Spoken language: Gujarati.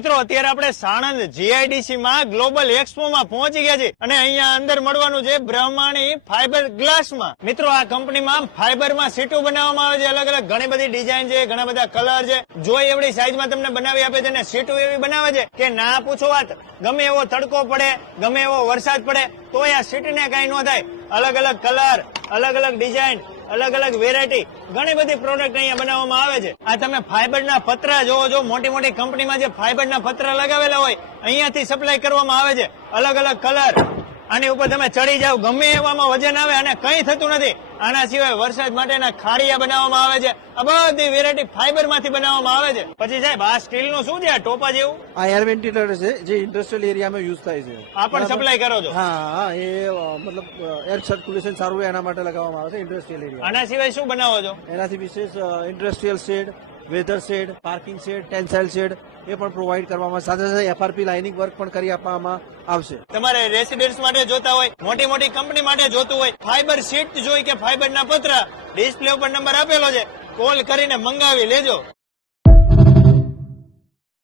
મિત્રો અત્યારે આપણે સાણંદ જીઆઈડીસી માં ગ્લોબલ એક્સપો માં પહોંચી ગયા છે અને અહીંયા અંદર મળવાનું છે બ્રહ્માણી ફાઈબર ગ્લાસ માં. મિત્રો આ કંપનીમાં ફાઈબર માં સીટો બનાવવામાં આવે છે. અલગ અલગ ઘણી બધી ડિઝાઇન છે, ઘણા બધા કલર છે. જોઈ એવડી સાઈઝ માં તમને બનાવી આપે છે અને સીટો એવી બનાવે છે કે ના પૂછો વાત. ગમે એવો તડકો પડે, ગમે એવો વરસાદ પડે તો આ સીટ ને કઈ ન થાય. અલગ અલગ કલર, અલગ અલગ ડિઝાઇન, અલગ અલગ વેરાયટી, ઘણી બધી પ્રોડક્ટ અહીંયા બનાવવામાં આવે છે. આ તમે ફાઈબર ના પતરા જોવો છો. મોટી મોટી કંપનીમાં જે ફાઈબર ના પતરા લગાવેલા હોય અહીંયાથી સપ્લાય કરવામાં આવે છે. અલગ અલગ કલર, આની ઉપર તમે ચડી જાવ ગમે એવામાં વજન આવે અને કઈ થતું નથી. આના સિવાય વરસાદ માટેના ખાડિયા બનાવવામાં આવે છે. આ બધી વેરાયટી ફાઈબર માંથી બનાવવામાં આવે છે. પછી સાહેબ આ સ્ટીલ નું શું છે? આ ટોપા જેવું આ એર વેન્ટિલેટર છે જે ઇન્ડસ્ટ્રીયલ એરિયામાં યુઝ થાય છે. આ પણ સપ્લાય કરો છો? હા, એ મતલબ એર સર્ક્યુલેશન સારું હોય એના માટે લગાવવામાં આવે છે ઇન્ડસ્ટ્રીયલ એરિયા. આના સિવાય શું બનાવો છો? એનાથી વિશેષ industrial shed, weather shed, parking shed, tensile shed એ પણ પ્રોવાઈડ કરવામાં, સાથે સાથે એફઆરપી લાઇનિંગ વર્ક પણ કરી આપવામાં આવશે. તમારે રેસિડેન્સ માટે જોતા હોય, મોટી મોટી કંપની માટે જોતું હોય, ફાઈબર સીટ જોઈ કે ફાઈબર ના પતરા, ડિસ્પ્લે ઉપર નંબર આપેલો છે, કોલ કરીને મંગાવી લેજો.